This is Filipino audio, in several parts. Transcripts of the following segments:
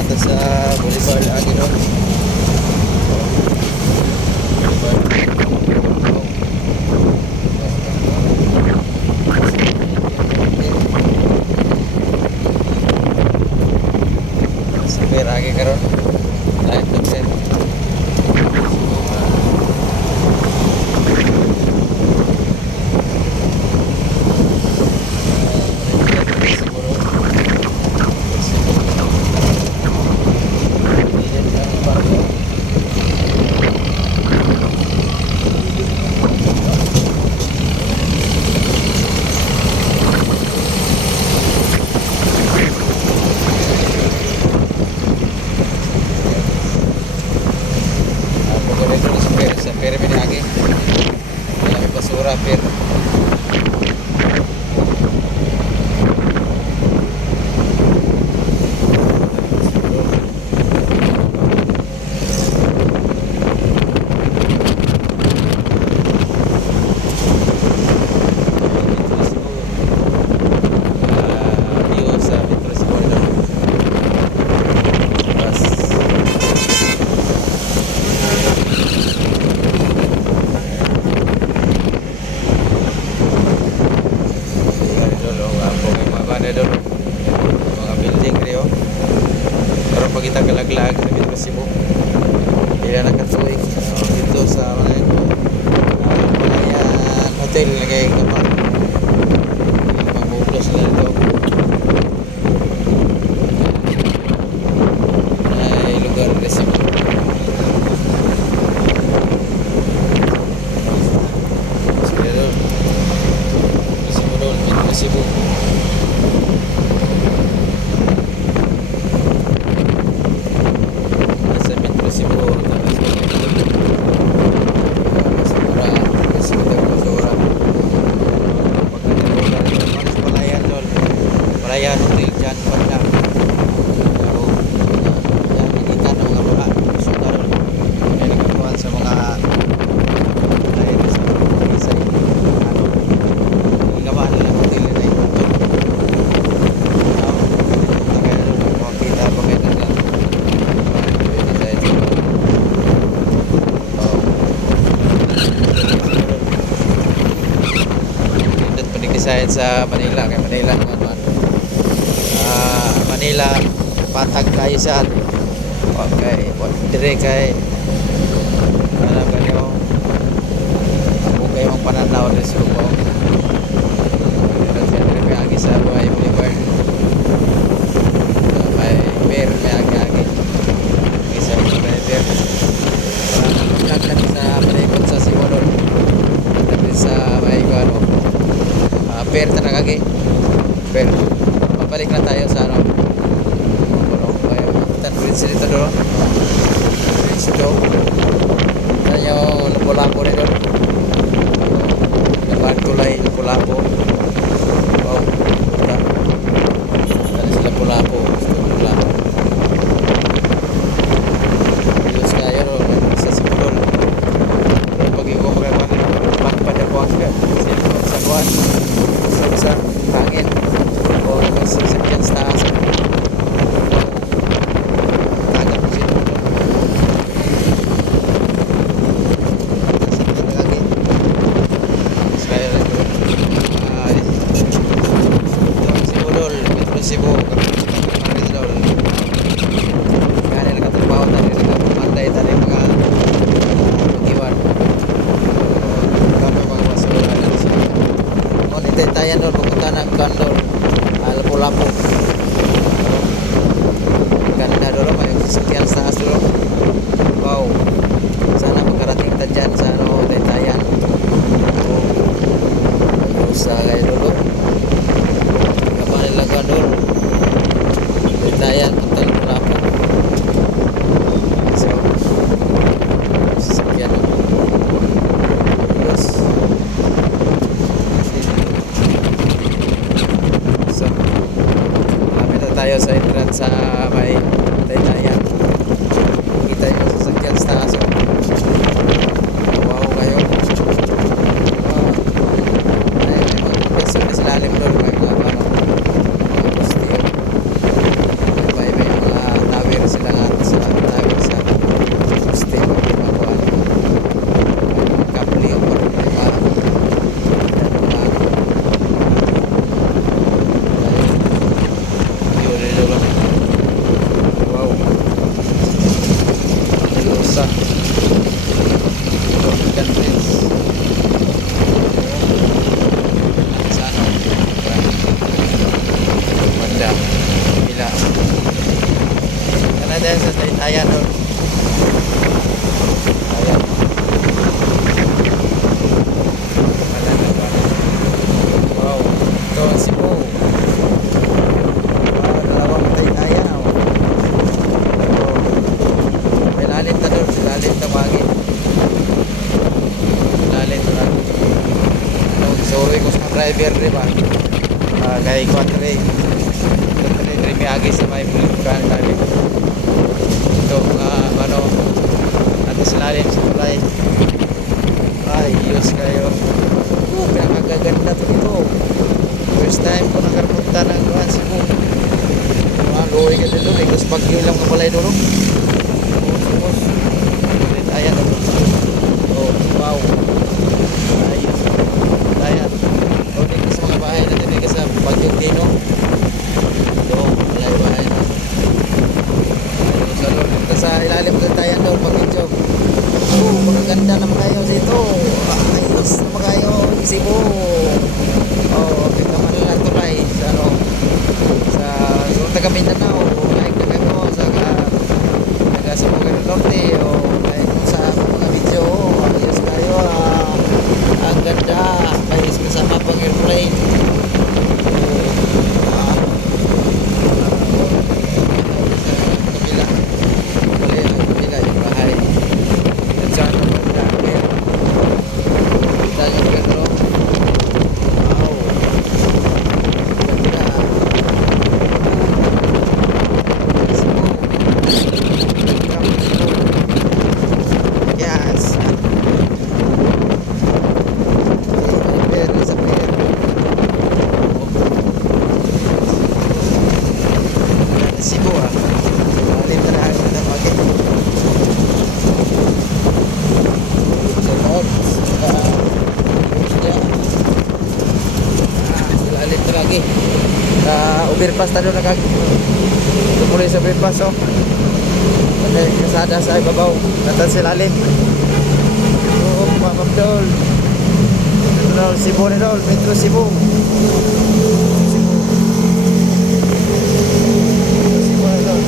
ata sa Boulevard lagi doon. Sabi lagi karon. Live to send. Sa pier may lagi. May basura pier. Mga building rin pero pag kita galaglag sa Metro Cebu ilan nakatuig dito sa Palayan Hotel lagay kapag magbublos sila dito ay lugar rin Cebu sila doon Cebu doon Metro Cebu Palayan Hotel dyan banda pero yan nakita ng mga bula sugar kaya nagkatuan sa mga dahil sa isa gamaan nila hotel na ito kaya makita pa kayo na lang pindot panig-design sa Manila kaya Manila Manila patag kayo sa okay dire kay alam ganyo ako kayo ang pananaw rin sa lupo dire may agi sa buhay Boulevard may beer may agi isa may beer sa malikot sa Simolon sa may beer tanagagi beer balik na tayo sa ano Prince dito doon Prince dito yan yung lapo-lapo rin doon laban tulay lapo-lapo wow puta yan sila lapo-lapo bilos kayo sa Simulon pero pag ikaw magpapadapuan ka sa buwan sa hangin o sa sakyan sa taas Cebu kaya nagkatrabaho tayo nagkapamanday tayo mga iwan kami mga basura kung hindi tayo doon pupunta ng kandor lapu-lapu ganda doon may sasakyan sa taas doon wow sana magkarating ta dyan sa ano tayo sa kayo doon kapanilagan doon Dayan, punta na pula po. So, sasakyan ako. Terus, so, lapit na tayo sa entrance sa may Dayan. Kita yung sasakyan sa taas. Wow kayo. Ay, may mga sa lalim doon. May mga tayo sa Taytayan doon. Ayan. Wala na ba? Wow. Ito ang Cebu. Dalawang Taytayan. May lalim na doon. Lalim na bagay. Lalim na. Sorry ko sa driver, di ba? Kay Quatre. Rimiagi sa may pulkan tali. Ito, ano, natin silalim sa tulay. Ay, Diyos kayo. Pinakagaganda to dito. First time ko nakarpunta ng Cebu. Mga luwi ka dito. Gusto bagyo lang ka pala dito. Tapos, ayan. Oh, wow. Ayos. Ayan. O, dito sa mga bahay natin. Dito sa Bagyong Dino. Sa ilalim ng tayan daw pag-video. Magaganda naman kayo dito. Ayos naman kayo Cebu. Kita man lang tulay sa ano, sa taga Mindanao. Like na kayo sa taga Cebu del Norte o like sa mga video. Ayos kayo. Ang ganda. May kasama pang airplane. Overpass tayo tumuloy sa overpass may kasada sa ibabaw natan silalim Ma'am Dol ito na Cebu ni Dol Metro Cebu ni Dol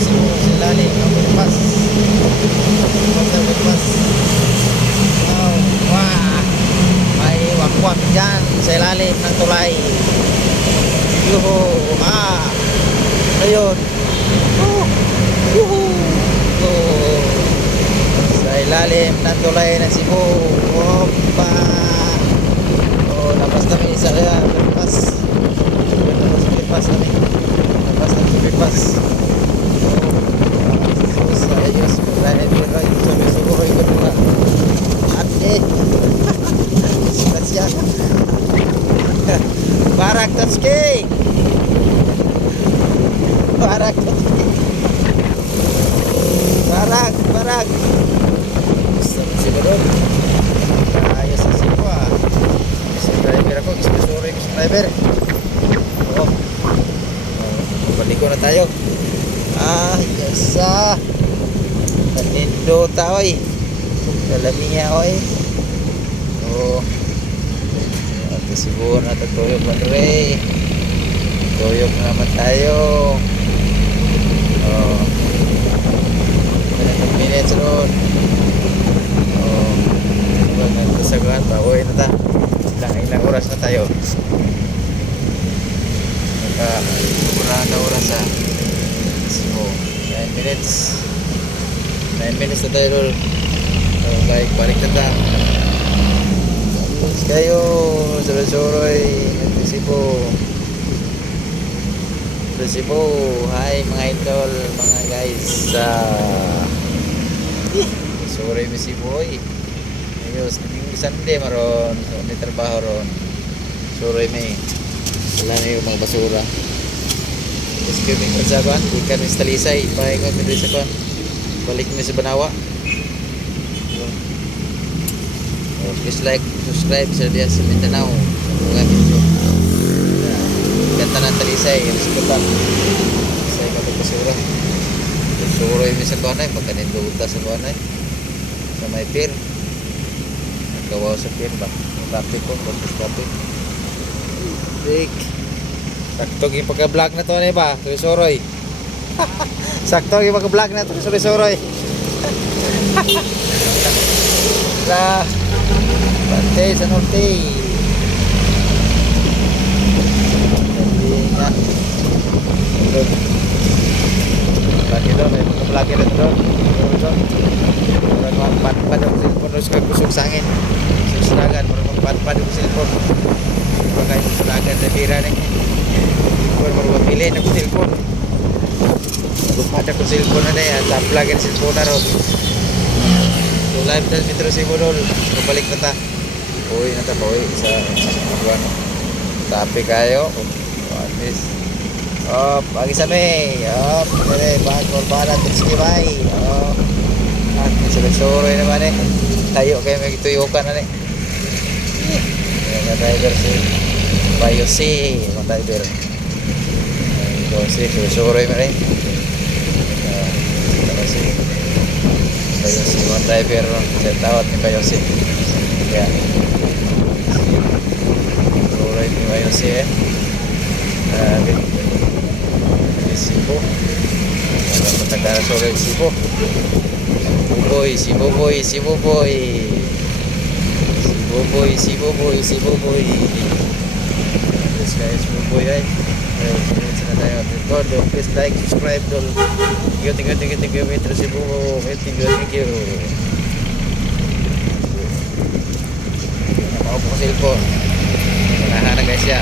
Cebu silalim overpass wakwak dyan sa ilalim ng tulay. Yuhu! Ayun! Yuhu! Sa ilalim ng tulay ng Cebu. Opa! Labas na may isa kaya. Labas kami. Labas na pipas. Ayos. Sabi siguro ito na. Ate! Siya. Barak Tatsuki. Barak si Badon. Ayos sa Cebu si driver ako sorry ko sa driver. Balik ko na tayo. Yes Panindo taoy. Dalamiya oy. Cebu na tutuyog man re. Tuyog naman tayo. 10 minutes ron. Nagkasagaan pa. Uy na ta. Ilang oras na tayo. Wala na oras sa Cebu. 9 minutes. 9 minutes na tayo ron. Balik na ta. Kayo suroy Cebu. Hi mga idol, mga guys. Suroy Cebu ayos kaming Sunday maron so may trabaho ron. Suroy may wala na yung mga basura. Just kami sa kuan ikan sa Talisay paingon mi sa kuan balik mi sa Banawa. Please like, subscribe sa dia sa Mindanao mga video. Ganda ng Talisay Respetan sa kapagpasura suroy mi sa kuanay pagkaninduta sa kuanay sa may pier nagkawaw sa pier ba traffic po traffic break Sakto yung pagka-vlog na to na ba? Suroy. Sakto yung pagka-vlog na to. Suroy. Sa Bante sa norte. Hindi nga. Doon. Lagi doon. May pagka-vlog na doon. Doon. Magpatpad ang cellphone. Terus ko kusog sa angin. Susulagan. Magpatpad ang cellphone. Bagay susulagan na bira na. Baru mapili na ko cellphone. Lupa na ko cellphone na yan. Taplag ang cellphone na ron. So live na metro si Budol. Kabalik na ta. Uwi na ta. Uwi sa buwan. Tapi kayo. At least. Pagi sa may. Pwede. Bahan korbanan. Sige bye. At sulit-suroy naman eh. Tayo kayo may tuyukan na eh. Mga driver si Bayo si. Mga driver. Si sulit-suroy mo rin. Si Bayo si mga driver. Sa tawad ni Bayo si. Kaya. Sulit ni Bayo si eh. Sibo. Matagara sulit Sibo. Buboy, si Buboy, si Buboy. Si Buboy, si Buboy, si Buboy. Yes guys, Buboy ay. Sunod na tayo. Don't please like, subscribe, don't. Thank you, Metro Cebu. Thank you. Nakaupo ko cellphone. Wala na guys ya.